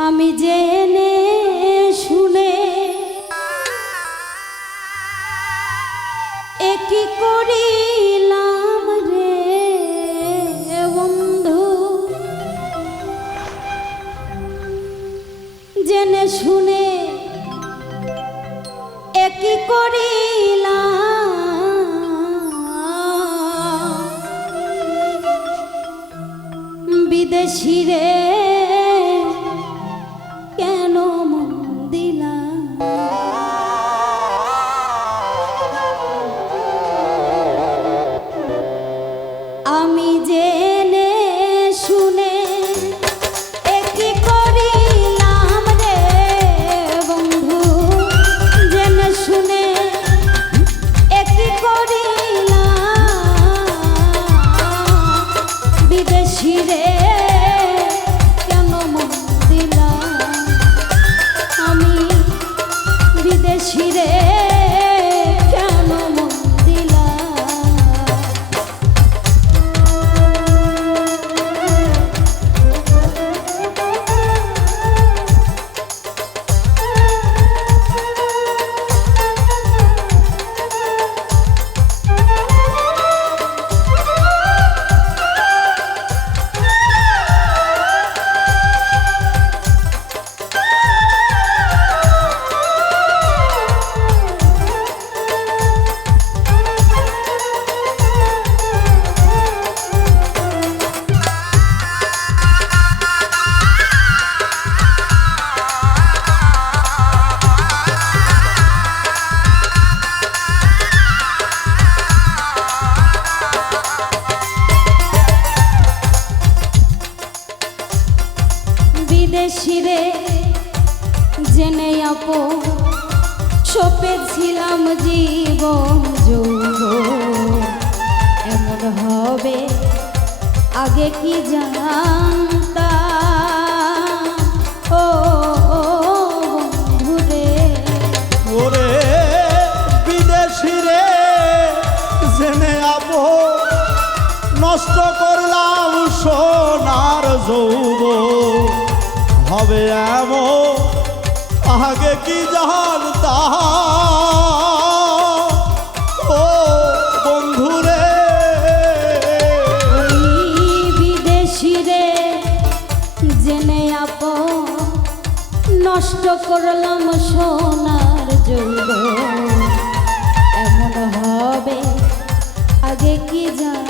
আমি জেনে শুনে একই করিলাম রে বন্ধু? জেনে শুনে একই করি ছিঁড়ে জেনে আপ সপেছিলাম জীবন যৌব এমন হবে আগে কি জানা হবে এমন আগে কি জানতা ও বন্ধুরে। বিদেশি রে, জেনে আপ নষ্ট করলাম সোনার জন্য এমন হবে, আগে কি জান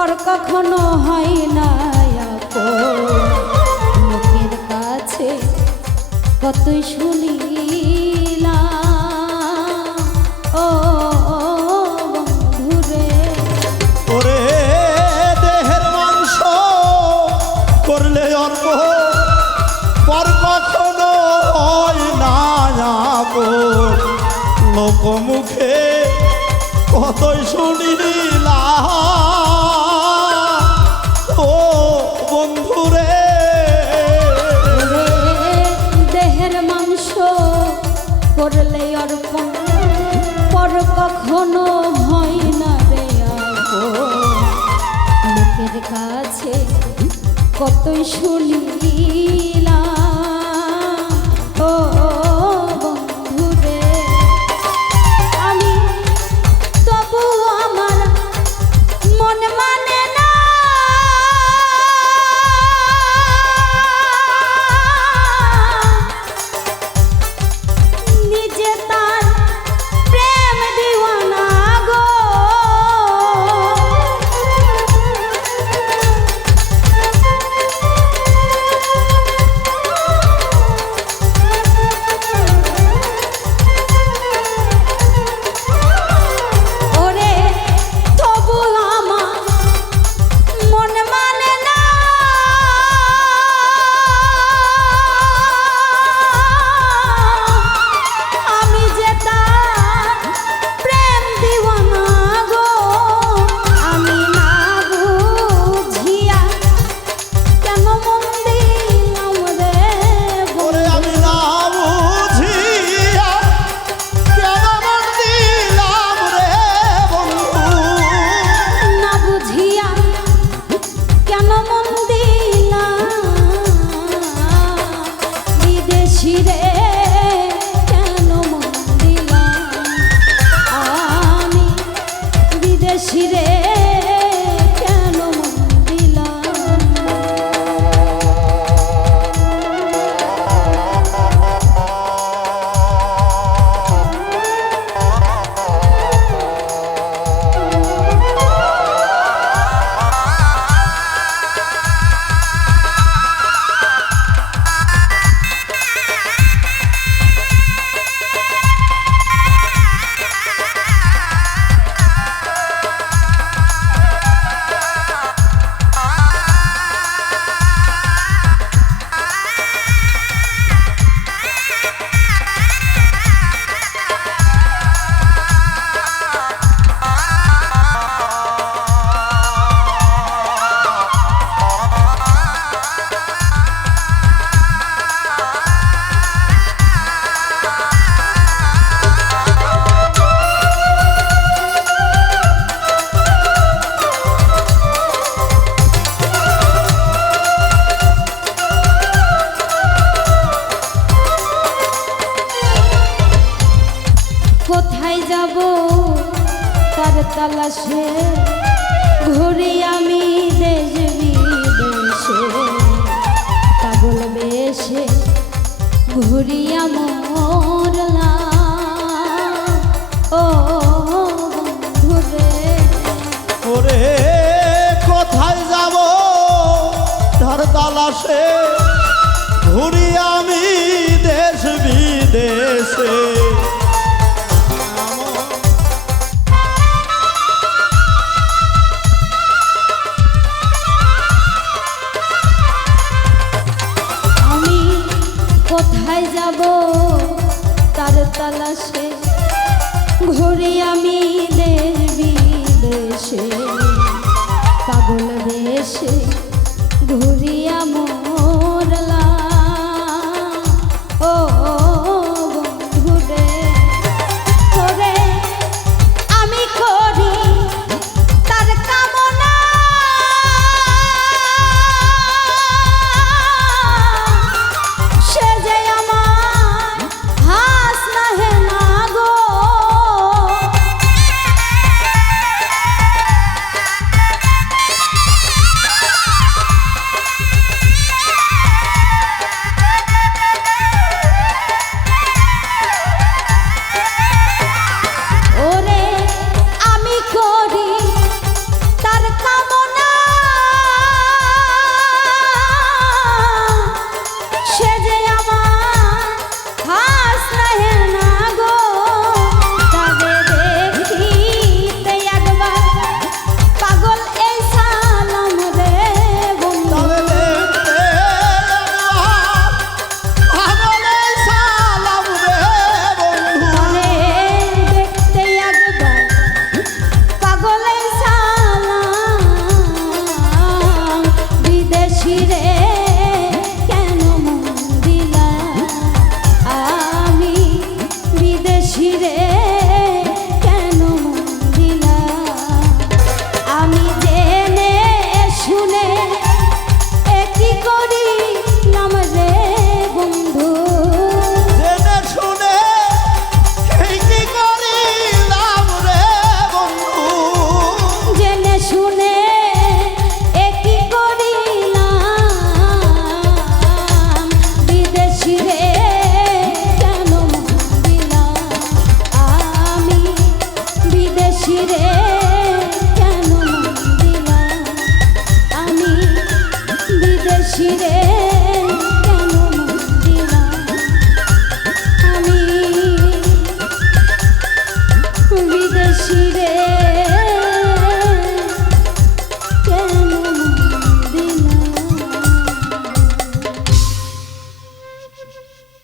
পর কখনো হয় না। লোকের কাছে কতই শুনিলাম ও করলে অর্প পর কখনো হয় না আপন। লোক মুখে কতই শুনিলা মাংস করলে অর্পণ পর কখনো হয় না রে লোকের কাছে কতই আমার মন মানে তালাশে ঘুরি আমি দেশ বিদেশে। পাগল বেশে ঘুরিয়া মরলা ও বন্ধুরে ওরে, কোথায় যাব? ধর তালাশে ঘুরি কোথায় যাব? তার তালাশে ঘুরি আমি দেশ বিদেশে পাগল দেশে ঘুরিয়া মন